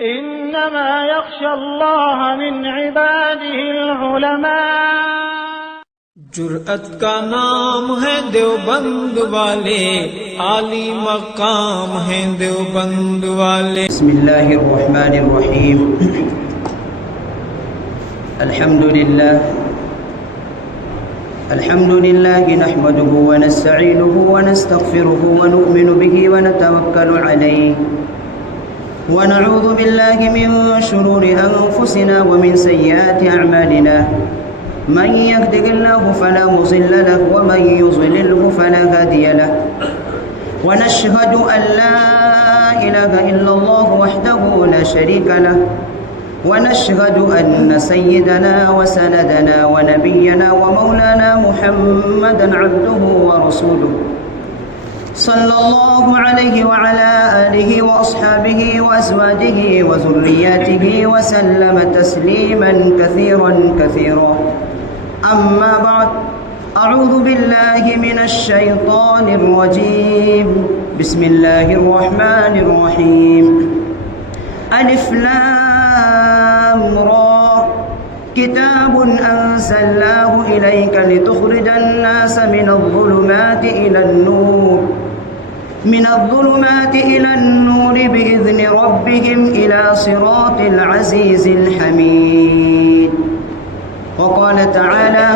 إنما يخشى الله من عباده العلماء۔ جرأت کا نام ہے دیوبند والے، عالی مقام ہے دیوبند والے۔ بسم اللہ الرحمن الرحیم۔ الحمد للہ نحمده ونستعینه ونستغفره ونؤمن به ونتوکل علیہ ونعوذ باللہ من شرور انفسنا ومن سیئات اعمالنا، من يهده الله فلا مضل له ومن يضلل فلا هادي له، ونشهد أن لا إله إلا الله وحده لا شريك له، ونشهد أن سيدنا وسندنا ونبينا ومولانا محمدا عبده ورسوله، صلى الله عليه وعلى آله وأصحابه وأزواجه وذرياته وسلم تسليما كثيرا كثيرا، أما بعد، أعوذ بالله من الشيطان الرجيم، بسم الله الرحمن الرحيم، ألف لام را، كتاب أنزلناه إليك لتخرج الناس من الظلمات إلى النور بإذن ربهم إلى صراط العزيز الحميد۔ وقال تعالى: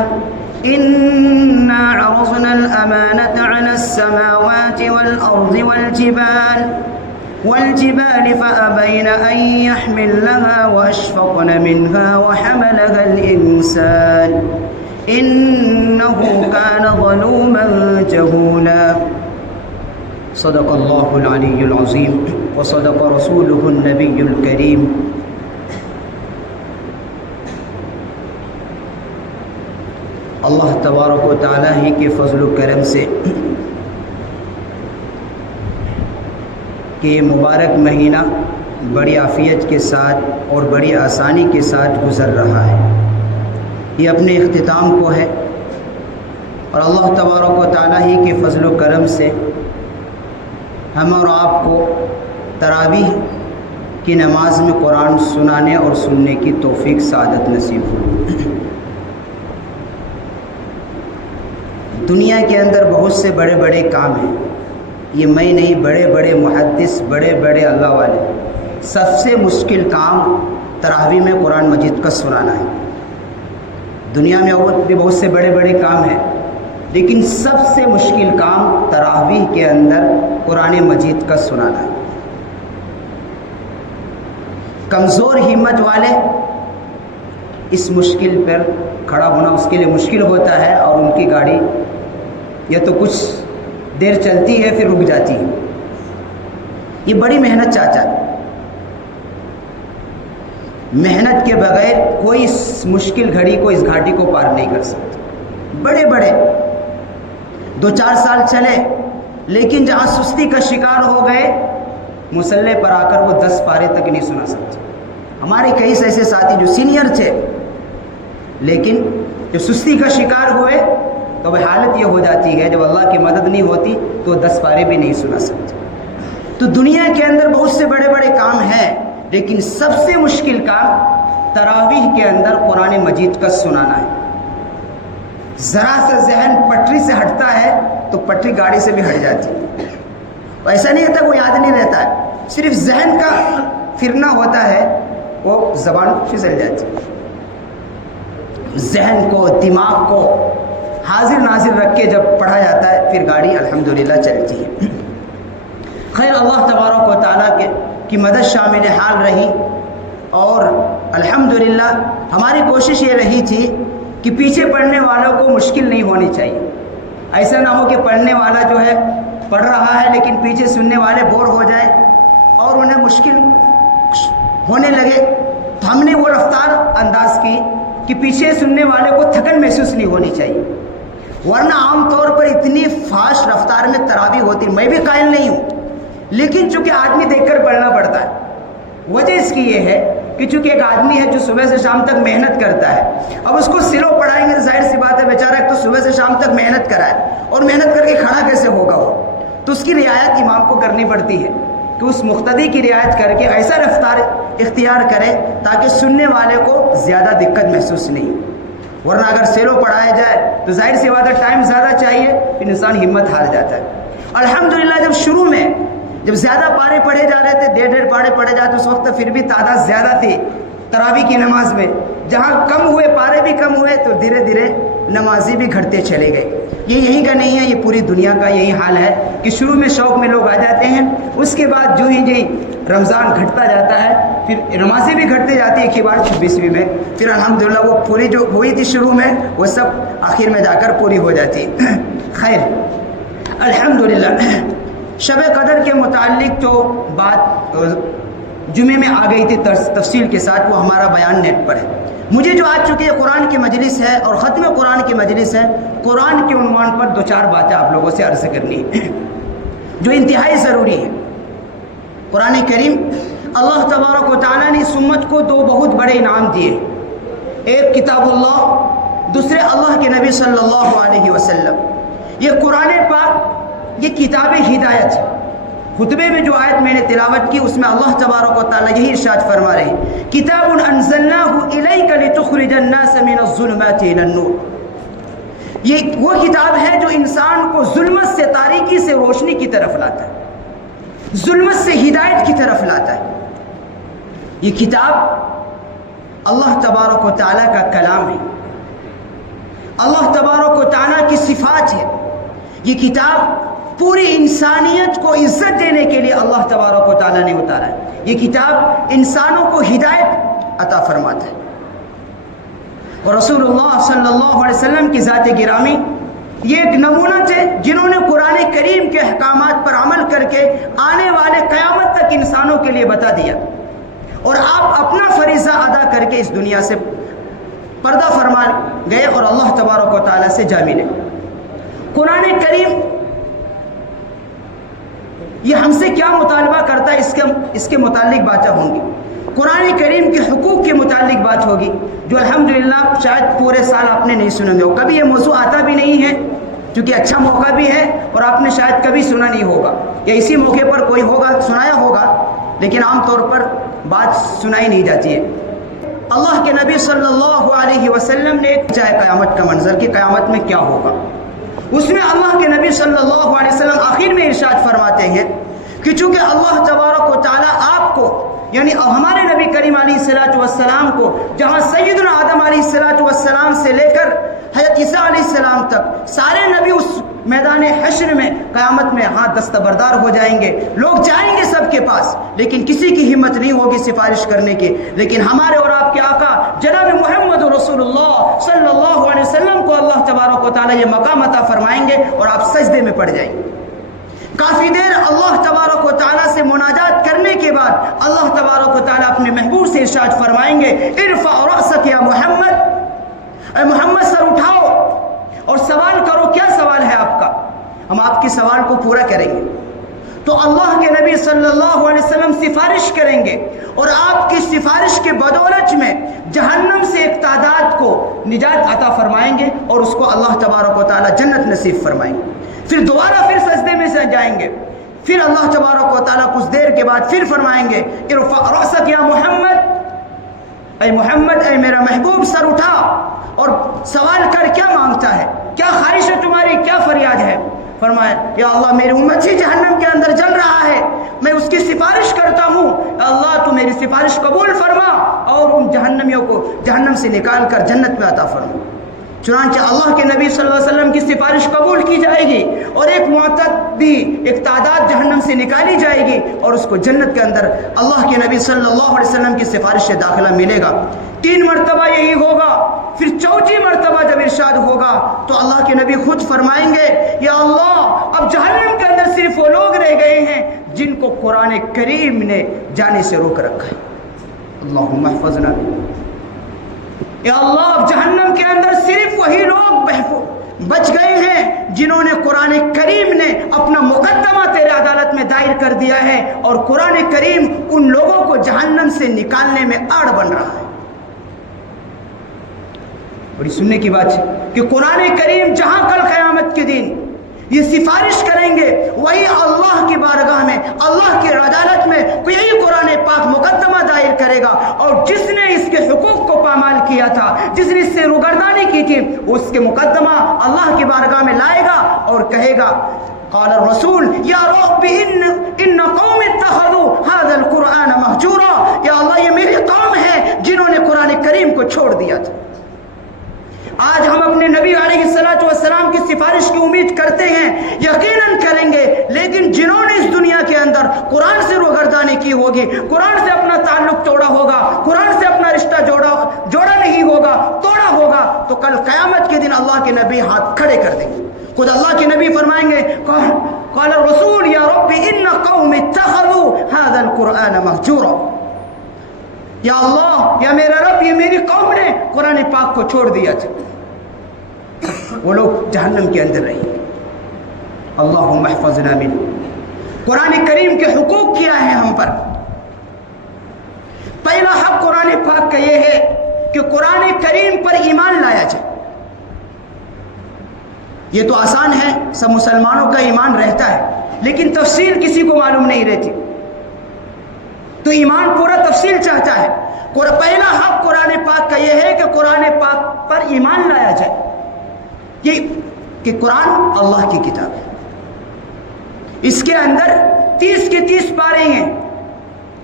إنا عرضنا الأمانة على السماوات والأرض والجبال فأبين أن يحملنها وأشفقن منها وحملها الإنسان إنه كان ظلوما جهولا۔ صدق الله العلي العظيم وصدق رسوله النبي الكريم۔ اللہ تبارک و تعالیٰ ہی کے فضل و کرم سے کہ یہ مبارک مہینہ بڑی عافیت کے ساتھ اور بڑی آسانی کے ساتھ گزر رہا ہے، یہ اپنے اختتام کو ہے، اور اللہ تبارک و تعالیٰ ہی کے فضل و کرم سے ہم اور آپ کو تراویح کی نماز میں قرآن سنانے اور سننے کی توفیق سعادت نصیب ہو۔ دنیا کے اندر بہت سے بڑے بڑے کام ہیں، یہ میں نہیں، بڑے بڑے محدث، بڑے بڑے اللہ والے، سب سے مشکل کام تراویح میں قرآن مجید کا سنانا ہے۔ دنیا میں اور بھی بہت سے بڑے بڑے کام ہیں، لیکن سب سے مشکل کام تراویح کے اندر قرآن مجید کا سنانا ہے۔ کمزور ہمت والے اس مشکل پر کھڑا ہونا اس کے لیے مشکل ہوتا ہے، اور ان کی گاڑی یا تو کچھ دیر چلتی ہے پھر رک جاتی ہے۔ یہ بڑی محنت چاہتا ہے، محنت کے بغیر کوئی اس مشکل گھڑی کو، اس گھاٹی کو پار نہیں کر سکتا۔ بڑے بڑے 2-4 سال چلے، لیکن جہاں سستی کا شکار ہو گئے، مصلے پر آ کر وہ 10 پارے تک نہیں سنا سکتے۔ ہمارے کئی ایسے ساتھی جو سینئر تھے، لیکن جو سستی کا شکار ہوئے تو وہ حالت یہ ہو جاتی ہے جب اللہ کی مدد نہیں ہوتی تو 10 پارے بھی نہیں سنا سکتے۔ تو دنیا کے اندر بہت سے بڑے بڑے کام ہیں، لیکن سب سے مشکل کام تراویح کے اندر قرآن مجید کا سنانا ہے۔ ذرا سا ذہن پٹری سے ہٹتا ہے تو پٹری گاڑی سے بھی ہٹ جاتی ہے۔ ایسا نہیں ہوتا کوئی یاد نہیں رہتا ہے، صرف ذہن کا پھرنا ہوتا ہے، وہ زبان پھسل جاتی ہے۔ ذہن کو، دماغ کو حاضر ناظر رکھ کے جب پڑھا جاتا ہے، پھر گاڑی الحمدللہ چلتی ہے۔ خیر، اللہ تبارک و تعالیٰ کی مدد شامل حال رہی، اور الحمدللہ ہماری کوشش یہ رہی تھی کہ پیچھے پڑھنے والوں کو مشکل نہیں ہونی چاہیے۔ ایسا نہ ہو کہ پڑھنے والا جو ہے پڑھ رہا ہے لیکن پیچھے سننے والے بور ہو جائے اور انہیں مشکل ہونے لگے، تو ہم نے وہ رفتار انداز کی کہ پیچھے سننے والے کو تھکن محسوس نہیں ہونی چاہیے، ورنہ عام طور پر اتنی فاسٹ رفتار میں تراویح ہوتی، میں بھی قائل نہیں ہوں، لیکن چونکہ آدمی دیکھ کر پڑھنا پڑتا ہے۔ وجہ اس کی یہ ہے کہ چونکہ ایک آدمی ہے جو صبح سے شام تک محنت کرتا ہے، اب اس کو سلو پڑھائیں گے، ظاہر سی بات ہے بیچارہ ایک تو صبح سے شام تک محنت کرائے اور محنت کر کے کھڑا کیسے ہوگا وہ، تو اس کی رعایت امام کو کرنی پڑتی ہے۔ کہ اس مقتدی کی رعایت کر کے ایسا رفتار اختیار کرے تاکہ سننے والے کو زیادہ دقت محسوس نہیں، ورنہ اگر سیلو پڑھایا جائے تو ظاہر سی بات ہے ٹائم زیادہ چاہیے، پھر انسان ہمت ہار جاتا ہے۔ الحمدللہ جب شروع میں جب زیادہ پارے پڑھے جا رہے تھے، 1.5 پارے پڑھے جاتے اس وقت پھر بھی تعداد زیادہ تھی تراویح کی نماز میں، جہاں کم ہوئے پارے بھی کم ہوئے تو دھیرے دھیرے نمازی بھی گھٹتے چلے گئے۔ یہ یہیں کا نہیں ہے، یہ پوری دنیا کا یہی حال ہے کہ شروع میں شوق میں لوگ آ جاتے ہیں، اس کے بعد جو ہی رمضان گھٹتا جاتا ہے پھر نمازیں بھی گھٹتے جاتی ہیں، ایک ہی بار 26ویں میں پھر الحمدللہ وہ پوری جو ہوئی تھی شروع میں وہ سب آخر میں جا کر پوری ہو جاتی ہے۔ خیر الحمدللہ شب قدر کے متعلق جو بات جمعے میں آ گئی تھی تفصیل کے ساتھ، وہ ہمارا بیان نیٹ پر ہے۔ مجھے جو آج چکی ہے قرآن کی مجلس ہے اور ختم قرآن کی مجلس ہے، قرآن کے عنوان پر 2-4 باتیں آپ لوگوں سے عرض کرنی ہے جو انتہائی ضروری ہے۔ قرآن کریم اللہ تبارک و تعالیٰ نے اس امت کو 2 بہت بڑے انعام دیے، ایک کتاب اللہ، دوسرے اللہ کے نبی صلی اللہ علیہ وسلم۔ یہ قرآن پاک یہ کتاب ہدایت ہے۔ خطبے میں جو آیت میں نے تلاوت کی اس میں اللہ تبارک و تعالیٰ یہی ارشاد فرما رہے ہیں، کتاب انزلناہ الیک لتخرج الناس من الظلمات الی النور۔ یہ وہ کتاب ہے جو انسان کو ظلمت سے، تاریکی سے روشنی کی طرف لاتا ہے، ظلمت سے ہدایت کی طرف لاتا ہے۔ یہ کتاب اللہ تبارک و تعالیٰ کا کلام ہے، اللہ تبارک و تعالیٰ کی صفات ہے۔ یہ کتاب پوری انسانیت کو عزت دینے کے لیے اللہ تبارک و تعالیٰ نے اتارا ہے۔ یہ کتاب انسانوں کو ہدایت عطا فرماتا ہے، اور رسول اللہ صلی اللہ علیہ وسلم کی ذات گرامی یہ ایک نمونہ تھے جنہوں نے قرآن کریم کے احکامات پر عمل کر کے آنے والے قیامت تک انسانوں کے لیے بتا دیا، اور آپ اپنا فریضہ ادا کر کے اس دنیا سے پردہ فرما گئے اور اللہ تبارک و تعالیٰ سے جا ملے۔ قرآن کریم یہ ہم سے کیا مطالبہ کرتا ہے، اس کے متعلق باتیں ہوں گی۔ قرآن کریم کے حقوق کے متعلق بات ہوگی جو الحمدللہ شاید پورے سال آپ نے نہیں سنیں گے، کبھی یہ موضوع آتا بھی نہیں ہے کیونکہ اچھا موقع بھی ہے اور آپ نے شاید کبھی سنا نہیں ہوگا، یا اسی موقع پر کوئی ہوگا سنایا ہوگا، لیکن عام طور پر بات سنائی نہیں جاتی ہے۔ اللہ کے نبی صلی اللہ علیہ وسلم نے چاہے قیامت کا منظر کہ قیامت میں کیا ہوگا، اس میں اللہ کے نبی صلی اللہ علیہ وسلم آخر میں ارشاد فرماتے ہیں کہ چونکہ اللہ تبارک و تعالیٰ آپ کو یعنی ہمارے نبی کریم علیہ الصلوۃ والسلام کو جہاں سیدنا آدم علیہ الصلوۃ والسلام سے لے کر حضرت عیسیٰ علیہ السلام تک سارے نبی اس میدان حشر میں قیامت میں ہاتھ دستبردار ہو جائیں گے، لوگ جائیں گے سب کے پاس، لیکن کسی کی ہمت نہیں ہوگی سفارش کرنے کی، لیکن ہمارے اور آپ کے آقا جناب محمد رسول اللہ صلی اللہ علیہ وسلم کو اللہ تبارک و تعالیٰ یہ مقام عطا فرمائیں گے اور آپ سجدے میں پڑ جائیں گے۔ کافی دیر اللہ تبارک و تعالیٰ سے مناجات کرنے کے بعد اللہ تبارک و تعالیٰ اپنے محبوب سے ارشاد فرمائیں گے، ارفع رأسک یا محمد، اے محمد سر اٹھاؤ اور سوال کرو، کیا سوال ہے آپ کا، ہم آپ کے سوال کو پورا کریں گے۔ تو اللہ کے نبی صلی اللہ علیہ وسلم سفارش کریں گے اور آپ کی سفارش کے بدولت میں جہنم سے ایک تعداد کو نجات عطا فرمائیں گے اور اس کو اللہ تبارک و تعالیٰ جنت نصیب فرمائیں گے۔ پھر دوبارہ پھر سجدے میں سے جائیں گے، پھر اللہ تبارک و تعالیٰ کچھ دیر کے بعد پھر فرمائیں گے، ارفع رأسک یا محمد، اے محمد اے میرا محبوب سر اٹھا اور سوال کر، کیا مانگتا ہے، کیا خواہش ہے تمہاری، کیا فریاد ہے؟ فرمایا یا اللہ میری امت ہی جہنم کے اندر جل رہا ہے، میں اس کی سفارش کرتا ہوں، اللہ تو میری سفارش قبول فرما اور ان جہنمیوں کو جہنم سے نکال کر جنت میں عطا فرما۔ چنانچہ اللہ کے نبی صلی اللہ علیہ وسلم کی سفارش قبول کی جائے گی اور ایک معتدی ایک تعداد جہنم سے نکالی جائے گی اور اس کو جنت کے اندر اللہ کے نبی صلی اللہ علیہ وسلم کی سفارش سے داخلہ ملے گا۔ 3 مرتبہ یہی ہوگا، پھر 4تھی مرتبہ جب ارشاد ہوگا تو اللہ کے نبی خود فرمائیں گے یا اللہ اب جہنم کے اندر صرف وہ لوگ رہ گئے ہیں جن کو قرآن کریم نے جانے سے روک رکھا ہے، اللہم احفظنا۔ یا اللہ اب جہنم کے اندر صرف وہی لوگ بچ گئے ہیں جنہوں نے قرآن کریم نے اپنا مقدمہ تیرے عدالت میں دائر کر دیا ہے اور قرآن کریم ان لوگوں کو جہنم سے نکالنے میں آڑ بن رہا ہے۔ بڑی سننے کی بات ہے کہ قرآن کریم جہاں کل قیامت کے دن یہ سفارش کریں گے وہی اللہ کی بارگاہ میں، اللہ کی عدالت میں یہی قرآن پاک مقدمہ دائر کرے گا، اور جس نے اس کے حقوق کو پامال کیا تھا، جس نے اس سے روگردانی کی تھی، اس کے مقدمہ اللہ کی بارگاہ میں لائے گا اور کہے گا قال الرسول یا رب ان قوم اتخذوا هذا القرآن مہجورا، یا اللہ یہ میری قوم ہے جنہوں نے قرآن کریم کو چھوڑ دیا تھا۔ آج ہم اپنے نبی علیہ الصلوۃ والسلام کی سفارش کی امید کرتے ہیں، یقیناً کریں گے، لیکن جنہوں نے اس دنیا کے اندر قرآن سے روگردانی کی ہوگی، قرآن سے اپنا تعلق توڑا ہوگا، قرآن سے اپنا رشتہ جوڑا نہیں ہوگا، توڑا ہوگا، تو کل قیامت کے دن اللہ کے نبی ہاتھ کھڑے کر دیں گے۔ خود اللہ کے نبی فرمائیں گے قال الرسول یا رب ان قوم اتخذوا هذا القرآن مہجورا، یا اللہ یا میرا رب یہ میری قوم نے قرآن پاک کو چھوڑ دیا تھا۔ وہ لوگ جہنم کے اندر رہیں گے۔ اللہم احفظنا من۔ قرآن کریم کے حقوق کیا ہیں ہم پر؟ پہلا حق قرآن پاک کا یہ ہے کہ قرآن کریم پر ایمان لایا جائے۔ یہ تو آسان ہے، سب مسلمانوں کا ایمان رہتا ہے، لیکن تفصیل کسی کو معلوم نہیں رہتی، تو ایمان پورا تفصیل چاہتا ہے۔ پہلا حق قرآن پاک کا یہ ہے کہ قرآن پاک پر ایمان لایا جائے، یہ کہ قرآن اللہ کی کتاب ہے، اس کے اندر 30 کے 30 پارے ہیں،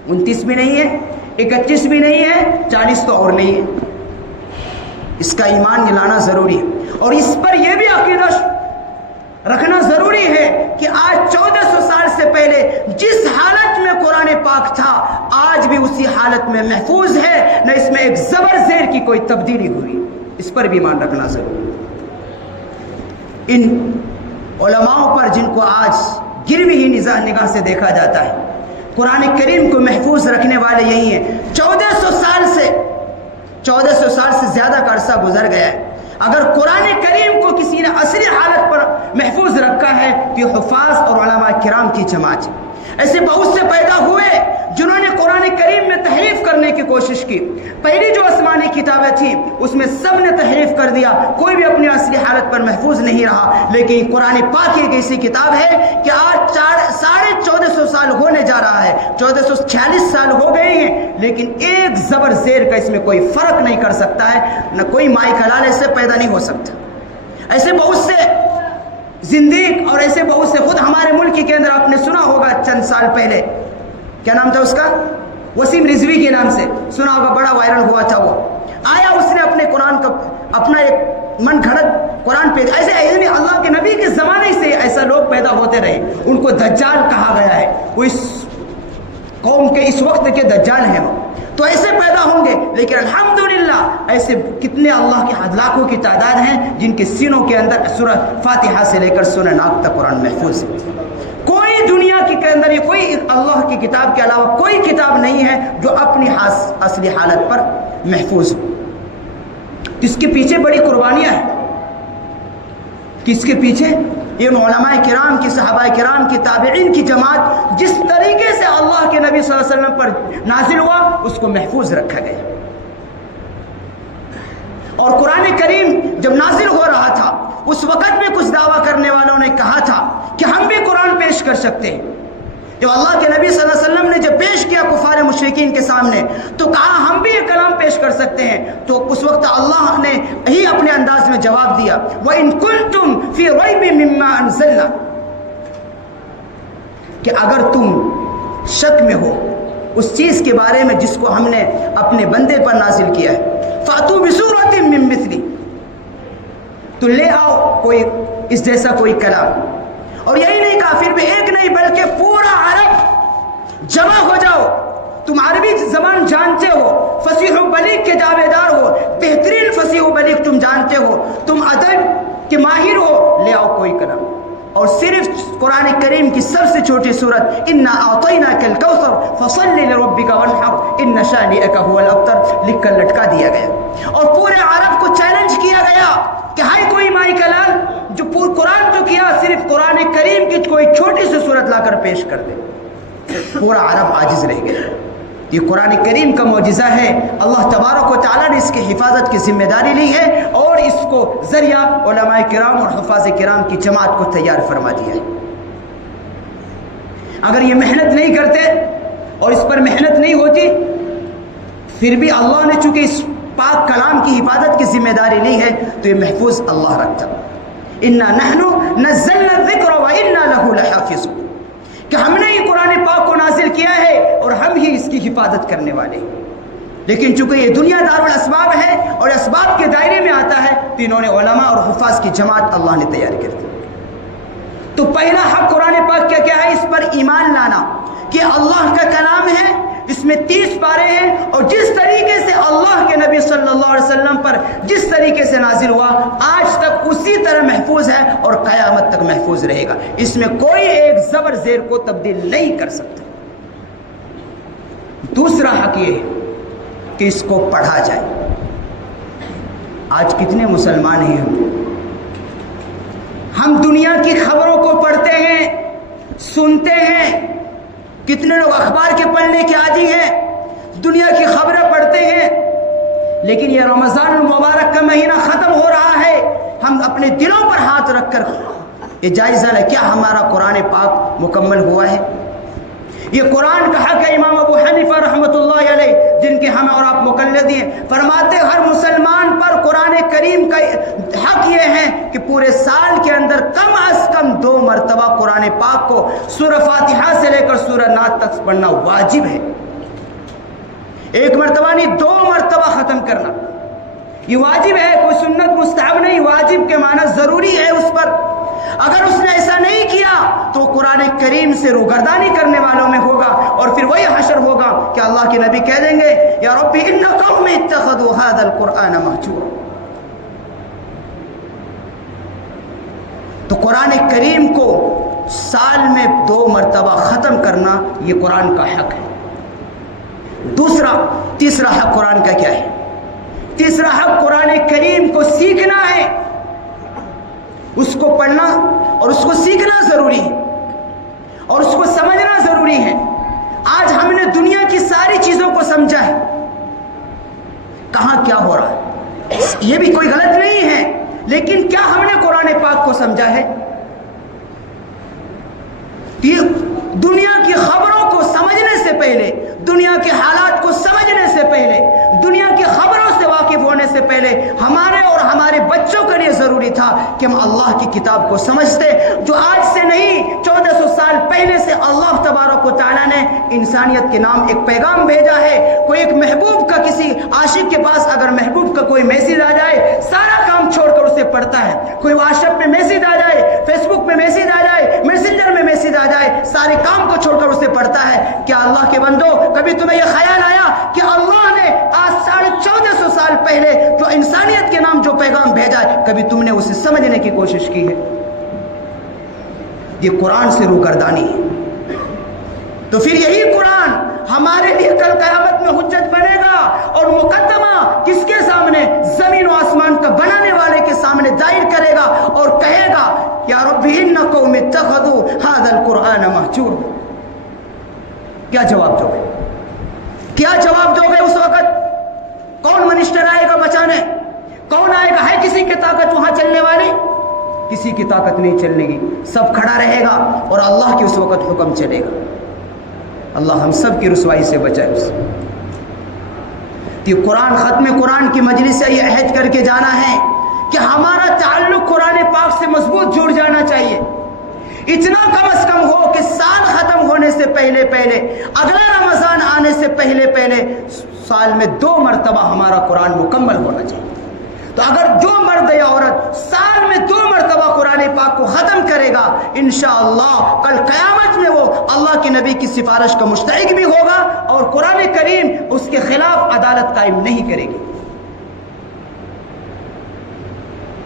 29 بھی نہیں ہے، 31 بھی نہیں ہے، 40 تو اور نہیں ہے۔ اس کا ایمان لانا ضروری ہے، اور اس پر یہ بھی عقیدہ رکھنا ضروری ہے کہ آج 1400 سال سے پہلے جس حالت میں قرآن پاک تھا آج بھی اسی حالت میں محفوظ ہے، نہ اس میں ایک زبر زیر کی کوئی تبدیلی ہوئی، اس پر بھی ایمان رکھنا ضروری ہے۔ ان علماء پر جن کو آج گروی ہی نگاہ سے دیکھا جاتا ہے، قرآن کریم کو محفوظ رکھنے والے یہی ہیں۔ 1400 سال سے زیادہ کا عرصہ گزر گیا ہے، اگر قرآن کریم کو کسی نے اصلی حالت پر محفوظ رکھا ہے تو یہ حفاظ اور علماء کرام کی جماعت ہے۔ ایسے بہت سے پیدا ہوئے جنہوں نے قرآن کریم میں تحریف کرنے کی کوشش کی، پہلی جو آسمانی کتابیں تھیں اس میں سب نے تحریف کر دیا، کوئی بھی اپنی اصلی حالت پر محفوظ نہیں رہا، لیکن قرآن پاک ایک ایسی کتاب ہے کہ آج 1450 سال ہونے جا رہا ہے، 1446 سال ہو گئے ہیں، لیکن ایک زبر زیر کا اس میں کوئی فرق نہیں کر سکتا ہے، نہ کوئی مائی کلال اس سے پیدا نہیں ہو سکتا۔ ایسے بہت سے زندیق اور ایسے بہت سے، خود ہمارے ملک کے اندر آپ نے سنا ہوگا چند سال پہلے، کیا نام تھا اس کا، وسیم رضوی کے نام سے سنا ہوگا، بڑا وائرل ہوا تھا، وہ آیا اس نے اپنے قرآن کا اپنا ایک من گھڑت قرآن پہ، ایسے اللہ کے نبی کے زمانے سے ایسا لوگ پیدا ہوتے رہے، ان کو دجال کہا گیا ہے، وہ اس قوم کے اس وقت کے دجال ہیں، وہ تو ایسے پیدا ہوں گے، لیکن الحمدللہ ایسے کتنے اللہ کے لاکھوں کی تعداد ہیں جن کے سینوں کے اندر سورہ فاتحہ سے لے کر سورہ ناس تک قرآن محفوظ ہے۔ کوئی دنیا کے اندر یہ کوئی اللہ کی کتاب کے علاوہ کوئی کتاب نہیں ہے جو اپنی اصلی حالت پر محفوظ ہو۔ اس کے پیچھے بڑی قربانیاں ہیں، کس کے پیچھے؟ ان علماء کرام کی، صحابہ کرام کی، تابعین کی جماعت جس طریقے سے اللہ کے نبی صلی اللہ علیہ وسلم پر نازل ہوا اس کو محفوظ رکھا گیا۔ اور قرآن کریم جب نازل ہو رہا تھا اس وقت میں کچھ دعویٰ کرنے والوں نے کہا تھا کہ ہم بھی قرآن پیش کر سکتے ہیں۔ جب اللہ کے نبی صلی اللہ علیہ وسلم نے جب پیش کیا کفار مشرکین کے سامنے تو کہا ہم بھی یہ کلام پیش کر سکتے ہیں، تو اس وقت اللہ نے ہی اپنے انداز میں جواب دیا وَإِن كُنتُمْ فِي رَيْبٍ مِّمَّا أَنزَلْنَا، کہ اگر تم شک میں ہو اس چیز کے بارے میں جس کو ہم نے اپنے بندے پر نازل کیا ہے، فَأْتُوا بِسُورَةٍ مِّن مِّثْلِهِ، تو لے آؤ کوئی اس جیسا کوئی کلام۔ اور یہی نہیں کہا پھر بھی ایک نہیں بلکہ پورا عرب جمع ہو جاؤ، تم عربی زبان جانتے ہو، فصیح و بلیغ کے دعویدار ہو، بہترین فصیح و بلیغ تم جانتے ہو، تم ادب کے ماہر ہو، لے آؤ کوئی کلام۔ اور صرف قرآن کریم کی سب سے چھوٹی سورت اِنَّا أَعْطَيْنَاكَ الْكَوْثَرَ فَصَلِّ لِرَبِّكَ وَانْحَرْ إِنَّ شَانِئَكَ هُوَ الْأَبْتَرُ لکھ کر لٹکا دیا گیا، اور پورے عرب کو چیلنج کیا گیا کہ ہائی کوئی مائی کلال جو قرآن تو کیا، صرف قرآن کریم کی کوئی چھوٹی سی سورت لا کر پیش کر دے۔ پورا عرب عاجز رہ گیا، یہ قرآن کریم کا معجزہ ہے. اللہ تبارک و تعالیٰ نے اس کی حفاظت کی ذمہ داری لی ہے اور اس کو ذریعہ علماء کرام اور حفاظ کرام کی جماعت کو تیار فرما دیا ہے. اگر یہ محنت نہیں کرتے اور اس پر محنت نہیں ہوتی، پھر بھی اللہ نے چونکہ اس پاک کلام کی حفاظت کی ذمہ داری لی ہے تو یہ محفوظ اللہ رکھتا. انا نحن نزلنا الذکر وانا له لحافظون، کہ ہم نے یہ قرآن پاک کو نازل کیا ہے اور ہم ہی اس کی حفاظت کرنے والے ہیں. لیکن چونکہ یہ دنیا دار الاسباب ہے اور اسباب کے دائرے میں آتا ہے تو انہوں نے علماء اور حفاظ کی جماعت اللہ نے تیار کر دی. تو پہلا حق قرآن پاک کیا ہے؟ اس پر ایمان لانا کہ اللہ کا کلام ہے، اس میں 30 پارے ہیں اور جس طریقے سے اللہ کے نبی صلی اللہ علیہ وسلم پر جس طریقے سے نازل ہوا آج تک اسی طرح محفوظ ہے اور قیامت تک محفوظ رہے گا. اس میں کوئی ایک زبر زیر کو تبدیل نہیں کر سکتا. دوسرا حق یہ ہے کہ اس کو پڑھا جائے. آج کتنے مسلمان ہیں ہم دنیا کی خبروں کو پڑھتے ہیں، سنتے ہیں. کتنے لوگ اخبار کے پڑھنے کے عادی ہیں، دنیا کی خبریں پڑھتے ہیں. لیکن یہ رمضان المبارک کا مہینہ ختم ہو رہا ہے، ہم اپنے دلوں پر ہاتھ رکھ کر یہ جائزہ لیں کیا ہمارا قرآن پاک مکمل ہوا ہے؟ یہ قرآن کا حق ہے. امام ابو حنیفہ رحمۃ اللہ علیہ، جن کے ہم اور آپ مقلد ہیں، فرماتے ہر مسلمان پر قرآن کریم کا حق یہ ہے کہ پورے سال کے اندر کم از کم 2 مرتبہ قرآن پاک کو سورہ فاتحہ سے لے کر سورہ ناس تک پڑھنا واجب ہے. 1 مرتبہ نہیں، 2 مرتبہ ختم کرنا یہ واجب ہے. کوئی سنت مستحب نہیں، واجب کے معنی ضروری ہے اس پر. اگر اس نے ایسا نہیں کیا تو قرآن کریم سے روگردانی کرنے والوں میں ہوگا اور پھر وہی حشر ہوگا کہ اللہ کے نبی کہہ دیں گے یا رب ان قوم اتخذوا هذا القرآن مہجورا. تو قرآن کریم کو سال میں 2 مرتبہ ختم کرنا یہ قرآن کا حق ہے. تیسرا حق قرآن کا کیا ہے؟ تیسرا حق قرآن کریم کو سیکھنا ہے. اس کو پڑھنا اور اس کو سیکھنا ضروری ہے اور اس کو سمجھنا ضروری ہے. آج ہم نے دنیا کی ساری چیزوں کو سمجھا ہے، کہاں کیا ہو رہا ہے یہ بھی کوئی غلط نہیں ہے، لیکن کیا ہم نے قرآن پاک کو سمجھا ہے؟ دنیا کی خبروں کو سمجھنے سے پہلے، دنیا کے حالات کو سمجھنے سے پہلے، دنیا کی خبروں سے واقف ہونے سے پہلے ہمارے اور ہمارے بچوں کے لیے ضروری تھا کہ ہم اللہ کی کتاب کو سمجھتے، جو آج سے نہیں 1400 سال پہلے سے اللہ تبارک و تعالیٰ نے انسانیت کے نام ایک پیغام بھیجا ہے. کوئی ایک محبوب کا کسی عاشق کے پاس اگر محبوب کا کوئی میسیج آ جائے سارا کام چھوڑ کر اسے پڑھتا ہے. کوئی واٹس ایپ میں میسیج آ جائے، فیس بک میں میسیج آ جائے، میسنجر میں میسیج آ جائے، سارے کام کو چھوڑ کر اسے پڑھتا ہے. کیا اللہ کے بندو کبھی تمہیں یہ خیال آیا کہ اللہ نے آج 1450 سال پہلے جو انسانیت کے نام جو پیغام بھیجا ہے کبھی تم نے اسے سمجھنے کی کوشش کی ہے؟ یہ قرآن سے روگردانی ہے. تو پھر یہی قرآن ہمارے لیے کل قیامت میں حجت بنے گا اور مقدمہ کس کے سامنے؟ زمین و آسمان کا بنانے والے کے سامنے دائر کرے گا اور کہے گا یا رب ان قوم اتخذوا هذا القرآن مہجورا. کیا جواب دو گے؟ کیا جواب دو گے اس وقت؟ کون منسٹر آئے گا بچانے؟ کون آئے گا؟ ہے کسی کی طاقت وہاں چلنے والی؟ کسی کی طاقت نہیں چلنے گی. سب کھڑا رہے گا اور اللہ کے اس وقت حکم چلے گا. اللہ ہم سب کی رسوائی سے بچائے. اس کہ قرآن ختم قرآن کی مجلس سے یہ عہد کر کے جانا ہے کہ ہمارا تعلق قرآن پاک سے مضبوط جڑ جانا چاہیے. اتنا کم از کم ہو کہ سال ختم ہونے سے پہلے اگلا رمضان آنے سے پہلے سال میں 2 مرتبہ ہمارا قرآن مکمل ہونا چاہیے. تو اگر جو مرد یا عورت سال میں 2 مرتبہ قرآن پاک کو ختم کرے گا انشاءاللہ کل قیامت میں وہ اللہ کے نبی کی سفارش کا مستحق بھی ہوگا اور قرآن کریم اس کے خلاف عدالت قائم نہیں کرے گی.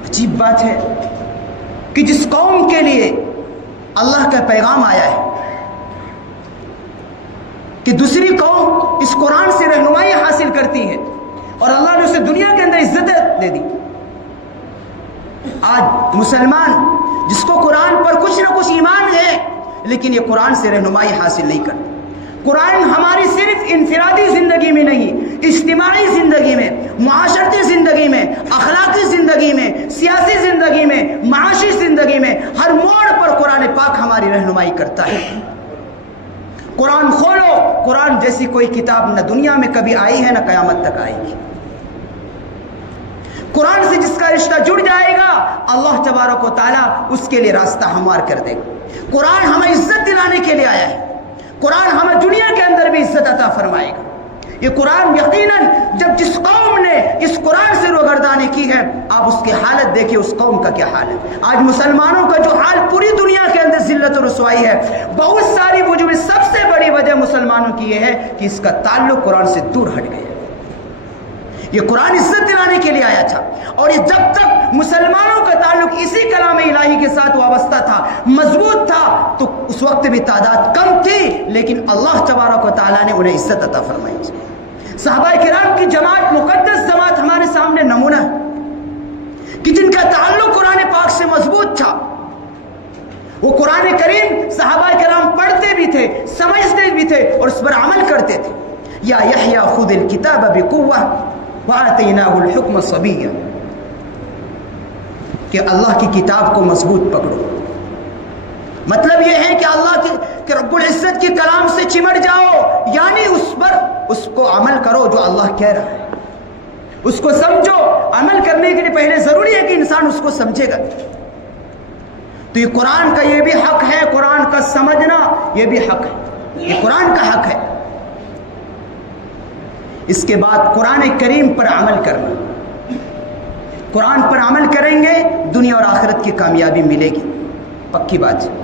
عجیب بات ہے کہ جس قوم کے لیے اللہ کا پیغام آیا ہے کہ دوسری قوم اس قرآن سے رہنمائی حاصل کرتی ہے اور اللہ نے اسے دنیا کے اندر عزت دے دی. آج مسلمان جس کو قرآن پر کچھ نہ کچھ ایمان ہے لیکن یہ قرآن سے رہنمائی حاصل نہیں کرتے. قرآن ہماری صرف انفرادی زندگی میں نہیں، اجتماعی زندگی میں، معاشرتی زندگی میں، اخلاقی زندگی میں، سیاسی زندگی میں، معاشی زندگی میں، ہر موڑ پر قرآن پاک ہماری رہنمائی کرتا ہے۔ قرآن کھولو، قرآن جیسی کوئی کتاب نہ دنیا میں کبھی آئی ہے نہ قیامت تک آئے گی۔ قرآن سے جس کا رشتہ جڑ جائے گا اللہ تبارک و تعالیٰ اس کے لیے راستہ ہموار کر دے گا۔ قرآن ہمیں عزت دلانے کے لیے آیا ہے، قرآن ہمیں دنیا کے اندر بھی عزت عطا فرمائے گا۔ یہ قرآن یقیناً جب جس قوم نے اس قرآن سے روگردانی کی ہے، آپ اس کی حالت دیکھیں، اس قوم کا کیا حال ہے۔ آج مسلمانوں کا جو حال پوری دنیا کے اندر ذلت و رسوائی ہے، بہت ساری وجوہ میں سب سے بڑی وجہ مسلمانوں کی یہ ہے کہ اس کا تعلق قرآن سے دور ہٹ گیا۔ یہ قرآن عزت دلانے کے لیے آیا تھا، اور یہ جب تک مسلمانوں کا تعلق اسی کلام الہی کے ساتھ وابستہ تھا، مضبوط تھا، تو اس وقت بھی تعداد کم تھی، لیکن اللہ تبارک و تعالیٰ نے انہیں عزت عطا فرمائی۔ صحابہ کرام کی جماعت، مقدس جماعت ہمارے سامنے نمونہ ہے کہ جن کا تعلق قرآن پاک سے مضبوط تھا۔ وہ قرآن کریم صحابہ کرام پڑھتے بھی تھے، سمجھتے بھی تھے اور اس پر عمل کرتے تھے۔ یا یحییٰ خذ الکتاب بقوہ وآتیناہ الحکم صبیہ، کہ اللہ کی کتاب کو مضبوط پکڑو۔ مطلب یہ ہے کہ اللہ کہ رب العزت کے کلام سے چمٹ جاؤ، یعنی اس کو عمل کرو جو اللہ کہہ رہا ہے، اس کو سمجھو۔ عمل کرنے کے لیے پہلے ضروری ہے کہ انسان اس کو سمجھے گا۔ تو یہ قرآن کا یہ بھی حق ہے، قرآن کا سمجھنا یہ بھی حق ہے، یہ قرآن کا حق ہے۔ اس کے بعد قرآن کریم پر عمل کرنا، قرآن پر عمل کریں گے دنیا اور آخرت کی کامیابی ملے گی، پکی بات ہے۔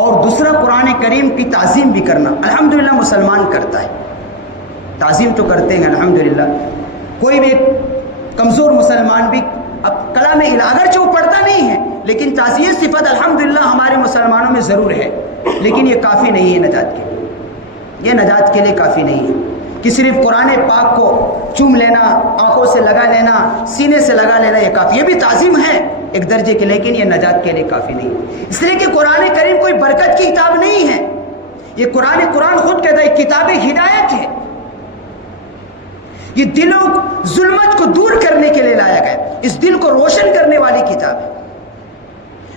اور دوسرا قرآن کریم کی تعظیم بھی کرنا، الحمدللہ مسلمان کرتا ہے، تعظیم تو کرتے ہیں الحمدللہ۔ کوئی بھی کمزور مسلمان بھی اب کلام الہ اگرچہ وہ پڑھتا نہیں ہے، لیکن تعظیم صفت الحمدللہ ہمارے مسلمانوں میں ضرور ہے، لیکن یہ کافی نہیں ہے نجات کے لیے، یہ نجات کے لیے کافی نہیں ہے کہ صرف قرآن پاک کو چوم لینا، آنکھوں سے لگا لینا، سینے سے لگا لینا یہ کافی، یہ بھی تعظیم ہے ایک درجے کی، لیکن یہ نجات کے لیے کافی نہیں ہے۔ اس لیے کہ قرآن کریم کوئی برکت کی کتاب نہیں ہے، یہ قرآن خود کہتا ہے کتاب ہدایت ہے، یہ دلوں ظلمت کو دور کرنے کے لیے لایا گیا، اس دل کو روشن کرنے والی کتاب ہے۔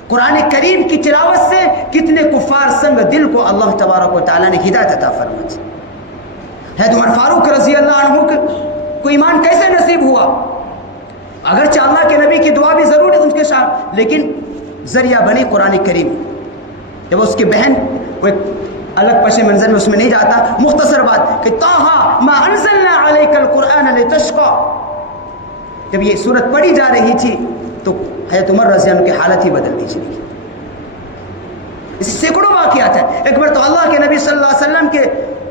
قرآن کریم کی تلاوت سے کتنے کفار سنگ دل کو اللہ تبارک و تعالیٰ نے ہدایت عطا فرمائی۔ حضرت عمر فاروق رضی اللہ عنہ کو ایمان کیسے نصیب ہوا؟ اگرچہ اللہ کے نبی کی دعا بھی ضرور ہے ان کے ساتھ، لیکن ذریعہ بنے قرآن کریم۔ جب اس کی بہن، وہ ایک الگ پس منظر میں اس میں نہیں جاتا، مختصر بات کہ طٰہٰ ما انزلنا علیک القرآن لتشقیٰ، جب یہ سورت پڑھی جا رہی تھی تو حضرت عمر رضی اللہ عنہ کی حالت ہی بدل دی چلی۔ اس سینکڑوں واقعات ہیں۔ ایک بار تو اللہ کے نبی صلی اللہ علیہ وسلم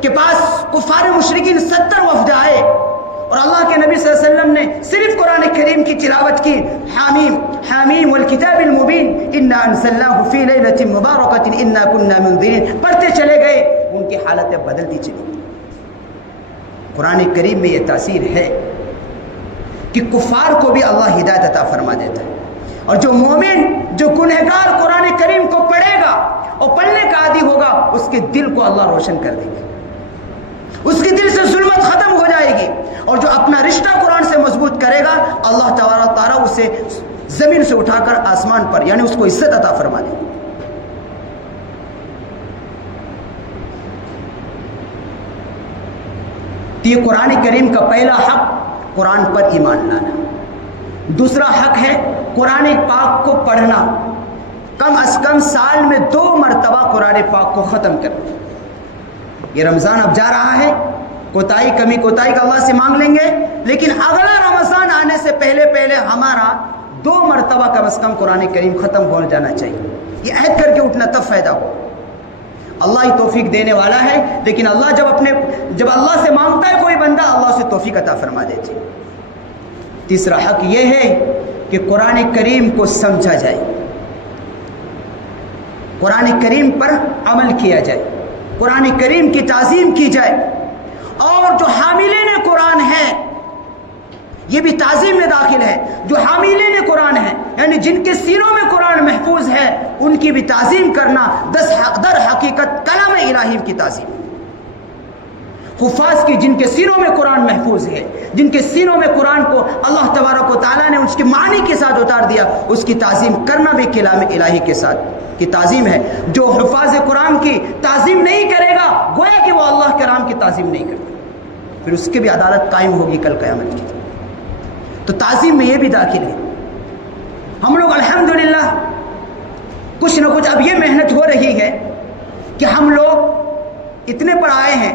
کے پاس کفار مشرکین 70 وفد آئے، اور اللہ کے نبی صلی اللہ علیہ وسلم نے صرف قرآن کریم کی تلاوت کی، حامیم حامیم والکتاب المبین انا انزلناہ فی لیلۃ مبارکۃ انا کنا منذرین، پڑھتے چلے گئے، ان کی حالتیں بدلتی چلی۔ قرآن کریم میں یہ تاثیر ہے کہ کفار کو بھی اللہ ہدایت عطا فرما دیتا ہے، اور جو مومن، جو گنہگار قرآن کریم کو پڑھے گا اور پڑھنے کا عادی ہوگا، اس کے دل کو اللہ روشن کر دے گا، اس کے دل سے ظلمت ختم ہو جائے گی، اور جو اپنا رشتہ قرآن سے مضبوط کرے گا اللہ تعالیٰ اسے زمین سے اٹھا کر آسمان پر، یعنی اس کو عزت عطا فرما دے گا۔ یہ قرآن کریم کا پہلا حق قرآن پر ایمان لانا۔ دوسرا حق ہے قرآن پاک کو پڑھنا، کم از کم سال میں 2 مرتبہ قرآن پاک کو ختم کرنا۔ یہ رمضان اب جا رہا ہے، کوتاہی کمی کوتاہی کا اللہ سے مانگ لیں گے، لیکن اگلا رمضان آنے سے پہلے ہمارا 2 مرتبہ کم از کم قرآن کریم ختم ہو جانا چاہیے۔ یہ عہد کر کے اٹھنا تب فائدہ ہو۔ اللہ ہی توفیق دینے والا ہے، لیکن اللہ جب اللہ سے مانگتا ہے کوئی بندہ، اللہ سے توفیق عطا فرما دیتے۔ تیسرا حق یہ ہے کہ قرآن کریم کو سمجھا جائے، قرآن کریم پر عمل کیا جائے، قرآن کریم کی تعظیم کی جائے، اور جو حاملین قرآن ہیں یہ بھی تعظیم میں داخل ہے، جو حاملین قرآن ہیں، یعنی جن کے سینوں میں قرآن قرآن محفوظ ہے ان کی بھی تعظیم کرنا در حقیقت کلام الہی کی تعظیم. حفاظ کی جن کے سینوں میں قرآن محفوظ ہے، جن کے سینوں میں قرآن کو اللہ تبارک و تعالیٰ نے اس کے معنی کے ساتھ اتار دیا، اس کی تعظیم کرنا بھی کلام الہی کے ساتھ کی تعظیم ہے. جو حفاظ قرآن کی تعظیم نہیں کرے گا گویا کہ وہ اللہ کے کلام کی تعظیم نہیں کرتا، پھر اس کی بھی عدالت قائم ہوگی کل قیامت کی. تو تعظیم میں یہ بھی داخل ہے. ہم لوگ الحمدللہ کچھ نہ کچھ اب یہ محنت ہو رہی ہے کہ ہم لوگ اتنے پڑھائے ہیں،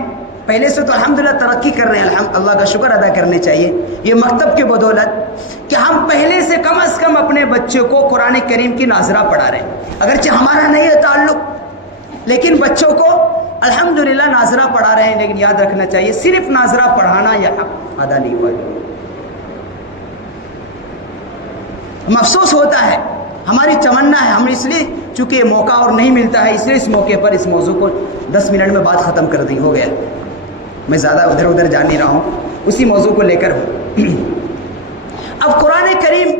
پہلے سے تو الحمدللہ ترقی کر رہے ہیں، اللہ کا شکر ادا کرنے چاہیے یہ مکتب کے بدولت کہ ہم پہلے سے کم از کم اپنے بچوں کو قرآن کریم کی ناظرہ پڑھا رہے ہیں. اگرچہ ہمارا نہیں ہے تعلق، لیکن بچوں کو الحمدللہ ناظرہ پڑھا رہے ہیں. لیکن یاد رکھنا چاہیے صرف ناظرہ پڑھانا یہ حق ادا نہیں ہوا. افسوس ہوتا ہے، ہماری تمنا ہے، ہم اس لیے چونکہ یہ موقع اور نہیں ملتا ہے، اس لیے اس موقع پر اس موضوع کو 10 منٹ میں بات ختم کر دی، ہو گیا. میں زیادہ ادھر ادھر جا نہیں رہا ہوں، اسی موضوع کو لے کر ہوں. اب قرآن کریم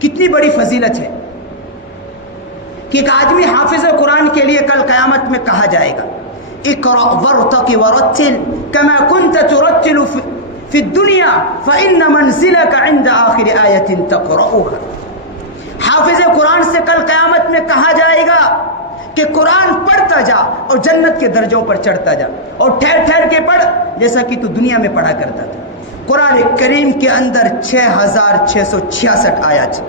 کتنی بڑی فضیلت ہے کہ ایک آدمی حافظ قرآن کے لیے کل قیامت میں کہا جائے گا اقرأ وارتقِ ورتل كما كنت ترتل في الدنيا فإن منزلك عند آخر آية تقرأها. حافظ قرآن سے کل قیامت میں کہا جائے گا کہ قرآن پڑھتا جا اور جنت کے درجوں پر چڑھتا جا، اور ٹھہر ٹھہر کے پڑھ جیسا کہ تو دنیا میں پڑھا کرتا تھا. قرآن کریم کے اندر 6666 آیات.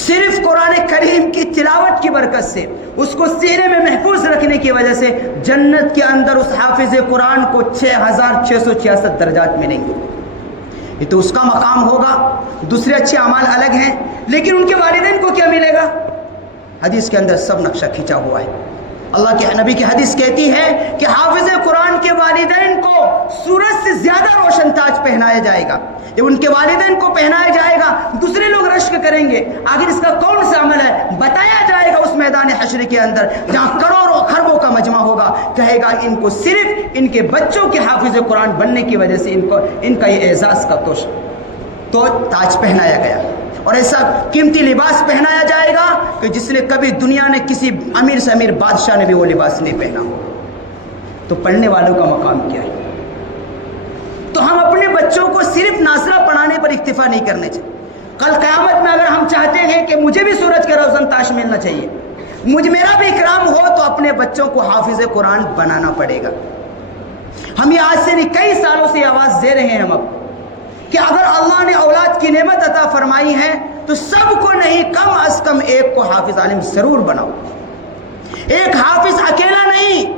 صرف قرآن کریم کی تلاوت کی برکت سے، اس کو سینے میں محفوظ رکھنے کی وجہ سے جنت کے اندر اس حافظ قرآن کو 6666 درجات ملیں گے. یہ تو اس کا مقام ہوگا. دوسرے اچھے اعمال الگ ہیں، لیکن ان کے والدین کو کیا ملے گا؟ حدیث کے اندر سب نقشہ کھینچا ہوا ہے. اللہ کے نبی کی حدیث کہتی ہے کہ حافظ قرآن کے والدین کو سورج سے زیادہ روشن تاج پہنایا جائے گا. جب ان کے والدین کو پہنایا جائے گا دوسرے لوگ رشک کریں گے آخر اس کا کون سا عمل ہے، بتایا جائے گا اس میدان حشر کے اندر جہاں کروڑوں خربوں کا مجمع ہوگا. کہے گا ان کو صرف ان کے بچوں کے حافظ قرآن بننے کی وجہ سے ان کا یہ اعزاز کا تو تاج پہنایا گیا، اور ایسا قیمتی لباس پہنایا جائے گا کہ جس نے کبھی دنیا نے کسی امیر سے امیر بادشاہ نے بھی وہ لباس نہیں پہنا. تو پڑھنے والوں کا مقام کیا ہے؟ تو ہم اپنے بچوں کو صرف ناظرہ پڑھانے پر اکتفا نہیں کرنے چاہیے. کل قیامت میں اگر ہم چاہتے ہیں کہ مجھے بھی سورج کا روشن تاج ملنا چاہیے، میرا بھی اکرام ہو، تو اپنے بچوں کو حافظ قرآن بنانا پڑے گا. ہم یہ آج سے نہیں کئی سالوں سے آواز دے رہے ہیں ہم اب کہ اگر اللہ نے اولاد کی نعمت عطا فرمائی ہے تو سب کو نہیں، کم از کم ایک کو حافظ عالم ضرور بناؤ. ایک حافظ اکیلا نہیں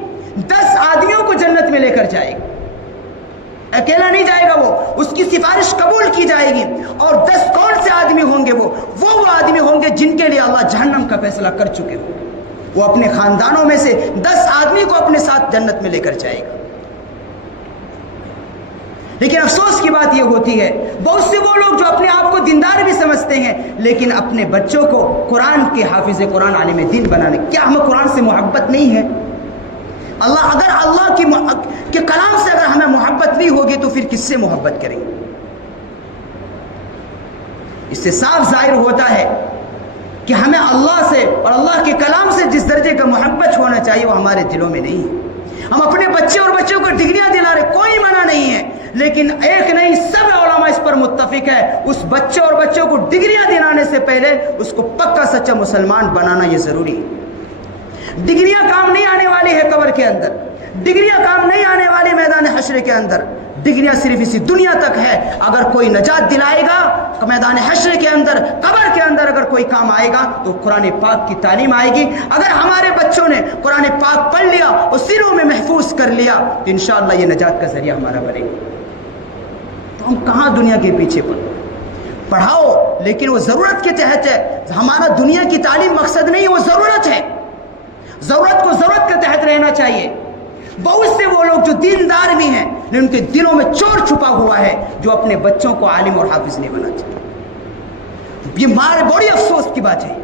10 آدمیوں کو جنت میں لے کر جائے گا. اکیلا نہیں جائے گا، وہ اس کی سفارش قبول کی جائے گی. اور 10 کون سے آدمی ہوں گے؟ وہ آدمی ہوں گے جن کے لیے اللہ جہنم کا فیصلہ کر چکے ہوں. وہ اپنے خاندانوں میں سے 10 آدمی کو اپنے ساتھ جنت میں لے کر جائے گا. لیکن افسوس کی بات یہ ہوتی ہے بہت سے وہ لوگ جو اپنے آپ کو دیندار بھی سمجھتے ہیں لیکن اپنے بچوں کو قرآن کے حافظ قرآن عالم دین بنانے. کیا ہمیں قرآن سے محبت نہیں ہے؟ اگر اللہ کے کلام سے اگر ہمیں محبت نہیں ہوگی تو پھر کس سے محبت کریں گے؟ اس سے صاف ظاہر ہوتا ہے کہ ہمیں اللہ سے اور اللہ کے کلام سے جس درجے کا محبت ہونا چاہیے وہ ہمارے دلوں میں نہیں ہے. ہم اپنے بچے اور بچوں کو ڈگریاں دلا رہے، کوئی منع نہیں ہے، لیکن ایک نہیں سب علماء اس پر متفق ہے اس بچے اور بچوں کو ڈگریاں دلانے سے پہلے اس کو پکا سچا مسلمان بنانا یہ ضروری ہے. ڈگریاں کام نہیں آنے والی ہے قبر کے اندر، ڈگریاں کام نہیں آنے والی میدان حشر کے اندر. ڈگریاں صرف اسی دنیا تک ہے. اگر کوئی نجات دلائے گا میدان حشر کے اندر، قبر کے اندر اگر کوئی کام آئے گا تو قرآن پاک کی تعلیم آئے گی. اگر ہمارے بچوں نے قرآن پاک پڑھ لیا اور سروں میں محفوظ کر لیا تو انشاءاللہ یہ نجات کا ذریعہ ہمارا بنے گا. تو ہم کہاں دنیا کے پیچھے پڑھاؤ، لیکن وہ ضرورت کے تحت ہے. ہمارا دنیا کی تعلیم مقصد نہیں ہے، وہ ضرورت ہے. ضرورت کو ضرورت کے تحت رہنا چاہیے. بہت سے وہ لوگ جو دیندار بھی ہیں لیکن ان کے دلوں میں چور چھپا ہوا ہے جو اپنے بچوں کو عالم اور حافظ نہیں بناتے. یہ بڑی افسوس کی بات ہے.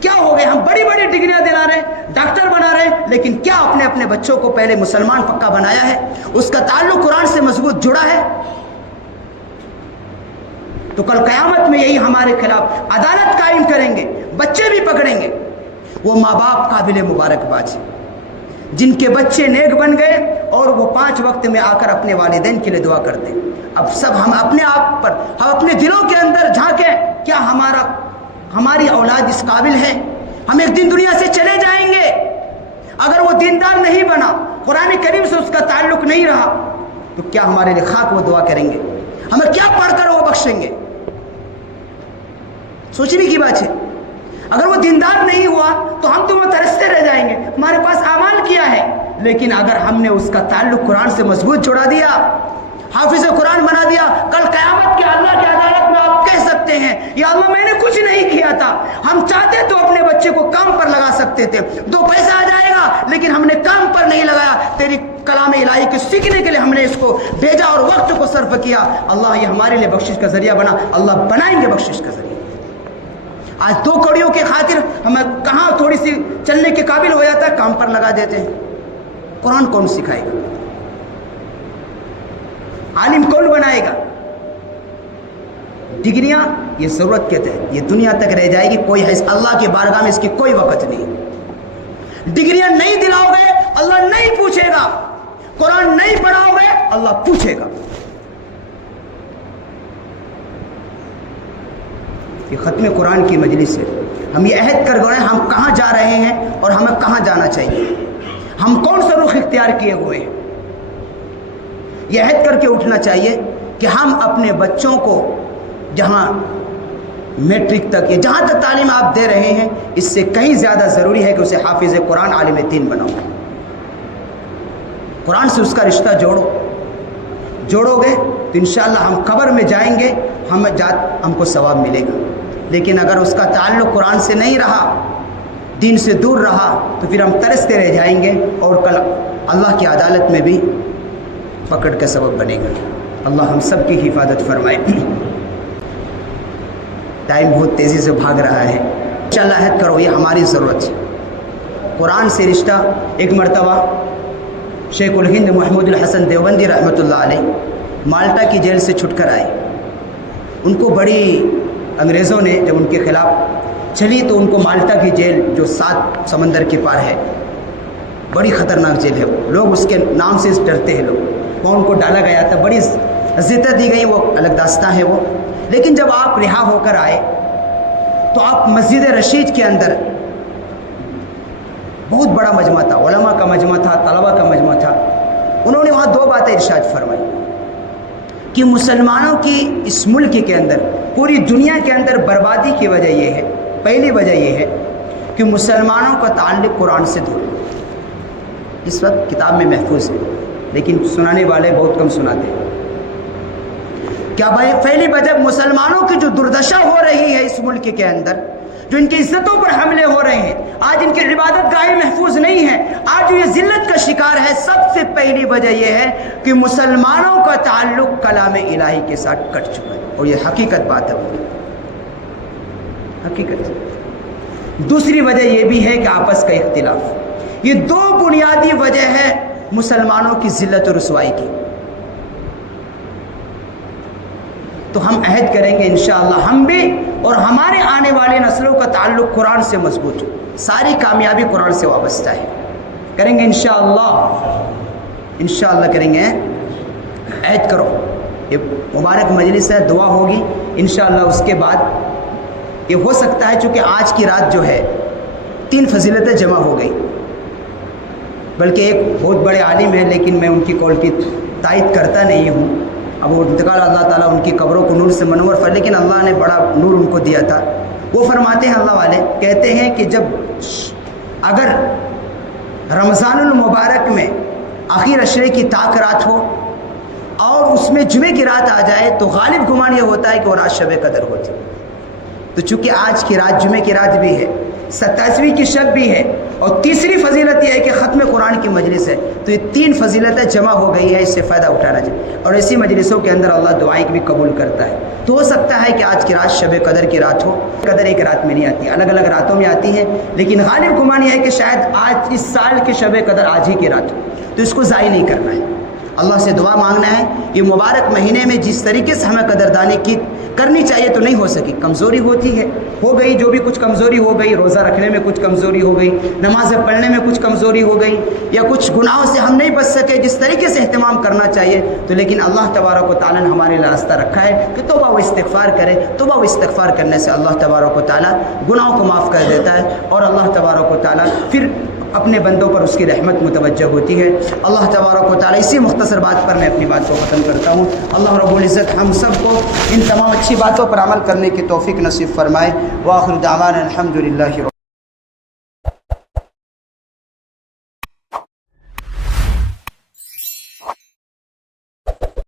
کیا ہو گئے؟ ہم بڑی بڑی ڈگریاں دلا رہے ہیں، ڈاکٹر بنا رہے ہیں، لیکن کیا اپنے بچوں کو پہلے مسلمان پکا بنایا ہے؟ اس کا تعلق قرآن سے مضبوط جڑا ہے؟ تو کل قیامت میں یہی ہمارے خلاف عدالت قائم کریں گے، بچے بھی پکڑیں گے۔ وہ ماں باپ قابل مبارکباد ہیں جن کے بچے نیک بن گئے اور وہ 5 وقت میں آ کر اپنے والدین کے لیے دعا کرتے ہیں۔ اب سب ہم اپنے آپ پر، ہم اپنے دلوں کے اندر جھانکیں، کیا ہماری اولاد اس قابل ہے؟ ہم ایک دن دنیا سے چلے جائیں گے، اگر وہ دیندار نہیں بنا، قرآن کریم سے اس کا تعلق نہیں رہا، تو کیا ہمارے لیے خاک وہ دعا کریں گے؟ ہمیں کیا پڑھ کر وہ بخشیں گے؟ سوچنے کی بات ہے۔ اگر وہ دیندار نہیں ہوا تو ہم تو وہ ترستے رہ جائیں گے، ہمارے پاس اعمال کیا ہے، لیکن اگر ہم نے اس کا تعلق قرآن سے مضبوط جوڑا دیا، حافظ قرآن بنا دیا، کل قیامت کے اللہ کی عدالت میں آپ کہہ سکتے ہیں یا اللہ میں نے کچھ نہیں کیا تھا، ہم چاہتے تو اپنے بچے کو کام پر لگا سکتے تھے، 2 پیسہ آ جائے گا، لیکن ہم نے کام پر نہیں لگایا، تیری کلام الہی کے سیکھنے کے لیے ہم نے اس کو بھیجا اور وقت کو صرف کیا، اللہ یہ ہمارے لیے بخشش کا ذریعہ بنا، اللہ بنائیں گے بخشش کا ذریعہ۔ آج 2 کوڑیوں کے خاطر ہمیں کہاں تھوڑی سی چلنے کے قابل ہو جاتا ہے، کام پر لگا دیتے ہیں۔ قرآن کون سکھائے گا؟ عالم کون بنائے گا؟ ڈگریاں یہ ضرورت کے تحت یہ دنیا تک رہ جائے گی، کوئی اللہ کے بارگاہ میں اس کی کوئی وقت نہیں۔ ڈگریاں نہیں دلاؤ گے اللہ نہیں پوچھے گا، قرآن نہیں پڑھاؤ گے اللہ پوچھے گا۔ یہ ختم قرآن کی مجلس ہے، ہم یہ عہد کر گئے ہم کہاں جا رہے ہیں اور ہمیں کہاں جانا چاہیے، ہم کون سا رخ اختیار کیے ہوئے ہیں۔ یہ عہد کر کے اٹھنا چاہیے کہ ہم اپنے بچوں کو جہاں میٹرک تک یا جہاں تک تعلیم آپ دے رہے ہیں، اس سے کہیں زیادہ ضروری ہے کہ اسے حافظ قرآن عالم دین بناؤ۔ قرآن سے اس کا رشتہ جوڑو گے تو انشاءاللہ ہم قبر میں جائیں گے، ہم کو ثواب ملے گا، لیکن اگر اس کا تعلق قرآن سے نہیں رہا، دین سے دور رہا، تو پھر ہم ترستے رہ جائیں گے اور کل اللہ کی عدالت میں بھی پکڑ کا سبب بنے گا۔ اللہ ہم سب کی حفاظت فرمائے۔ ٹائم بہت تیزی سے بھاگ رہا ہے، انشاءاللہ عہد کرو یہ ہماری ضرورت ہے۔ قرآن سے رشتہ، ایک مرتبہ شیخ الہند محمود الحسن دیوبندی رحمۃ اللہ علیہ مالٹا کی جیل سے چھٹ کر آئے۔ ان کو بڑی انگریزوں نے جب ان کے خلاف چلی تو ان کو مالٹا کی جیل جو 7 سمندر کے پار ہے، بڑی خطرناک جیل ہے، لوگ اس کے نام سے ڈرتے ہیں، لوگ وہاں ان کو ڈالا گیا تھا، بڑی عزتیں دی گئی، وہ الگ داستان ہے وہ۔ لیکن جب آپ رہا ہو کر آئے تو آپ مسجد رشید کے اندر، بہت بڑا مجمع تھا، علماء کا مجمع تھا، طلباء کا مجمع تھا، انہوں نے وہاں 2 باتیں ارشاد فرمائی کہ مسلمانوں کی اس ملک کے اندر، پوری دنیا کے اندر بربادی کی وجہ یہ ہے، پہلی وجہ یہ ہے کہ مسلمانوں کا تعلق قرآن سے دور ہے۔ اس وقت کتاب میں محفوظ ہے لیکن سنانے والے بہت کم سناتے ہیں۔ کیا بھائی پہلی وجہ مسلمانوں کی جو دردشا ہو رہی ہے اس ملک کے اندر، جو ان کی عزتوں پر حملے ہو رہے ہیں، آج ان کی عبادت گاہیں محفوظ نہیں ہیں، آج یہ ذلت کا شکار ہے، سب سے پہلی وجہ یہ ہے کہ مسلمانوں کا تعلق کلام الہی کے ساتھ کٹ چکا ہے، اور یہ حقیقت بات ہے، حقیقت۔ دوسری وجہ یہ بھی ہے کہ آپس کا اختلاف، یہ 2 بنیادی وجہ ہے مسلمانوں کی ذلت و رسوائی کی۔ تو ہم عہد کریں گے انشاءاللہ ہم بھی اور ہمارے آنے والے نسلوں کا تعلق قرآن سے مضبوط ہو، ساری کامیابی قرآن سے وابستہ ہے، کریں گے انشاءاللہ کریں گے، عہد کرو۔ یہ مبارک مجلس ہے، دعا ہوگی انشاءاللہ، اس کے بعد یہ ہو سکتا ہے چونکہ آج کی رات جو ہے 3 فضیلتیں جمع ہو گئی، بلکہ ایک بہت بڑے عالم ہے لیکن میں ان کی قول کی تائید کرتا نہیں ہوں، اب وہ انتقال اللہ تعالیٰ ان کی قبروں کو نور سے منور فرمائے، لیکن اللہ نے بڑا نور ان کو دیا تھا۔ وہ فرماتے ہیں، اللہ والے کہتے ہیں کہ جب اگر رمضان المبارک میں آخر عشرے کی طاق رات ہو اور اس میں جمعے کی رات آ جائے تو غالب گمان یہ ہوتا ہے کہ وہ رات شب قدر ہوتی۔ تو چونکہ آج کی رات جمعے کی رات بھی ہے، 27ویں کی شب بھی ہے، اور تیسری فضیلت یہ ہے کہ ختم قرآن کی مجلس ہے، تو یہ 3 فضیلتیں جمع ہو گئی ہے، اس سے فائدہ اٹھانا چاہیے، اور ایسی مجلسوں کے اندر اللہ دعائیں بھی قبول کرتا ہے۔ تو ہو سکتا ہے کہ آج کی رات شب قدر کی رات ہو، قدر ایک رات میں نہیں آتی، الگ الگ راتوں میں آتی ہے، لیکن غالب گمان یہ ہے کہ شاید آج اس سال کی شب قدر آج ہی کی رات ہو، تو اس کو ضائع نہیں کرنا ہے، اللہ سے دعا مانگنا ہے. یہ مبارک مہینے میں جس طریقے سے ہمیں قدردانی کی کرنی چاہیے تو نہیں ہو سکی, کمزوری ہوتی ہے, ہو گئی, جو بھی کچھ کمزوری ہو گئی, روزہ رکھنے میں کچھ کمزوری ہو گئی, نمازیں پڑھنے میں کچھ کمزوری ہو گئی, یا کچھ گناہوں سے ہم نہیں بچ سکے جس طریقے سے اہتمام کرنا چاہیے, تو لیکن اللہ تبارک و تعالیٰ نے ہمارے لیے راستہ رکھا ہے کہ توبہ و استغفار کرے. توبہ و استغفار کرنے سے اللہ تبارک و تعالیٰ گناہوں کو معاف کر دیتا ہے, اور اللہ تبارک و تعالیٰ پھر اپنے بندوں پر اس کی رحمت متوجہ ہوتی ہے. اللہ تبارک و تعالیٰ اسی مختصر بات پر میں اپنی بات کو ختم کرتا ہوں. اللہ رب العزت ہم سب کو ان تمام اچھی باتوں پر عمل کرنے کی توفیق نصیب فرمائے. وآخر دعوانا الحمدللہ.